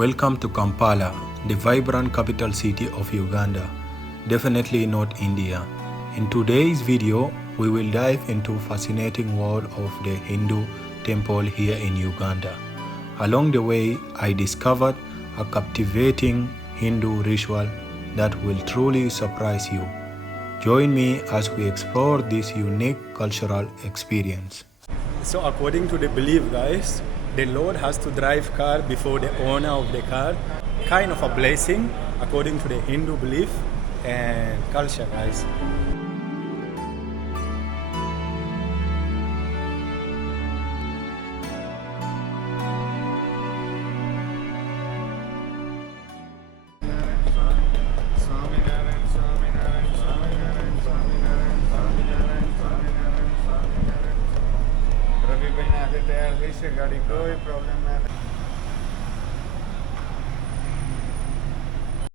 Welcome to Kampala, the vibrant capital city of Uganda. Definitely not India. In today's video, we will dive into fascinating world of the Hindu temple here in Uganda. Along the way, I discovered a captivating Hindu ritual that will truly surprise you. Join me as we explore this unique cultural experience. So according to the belief, guys, the Lord has to drive car before the owner of the car. Kind of a blessing according to the Hindu belief and culture, guys. गाड़ी कोई problem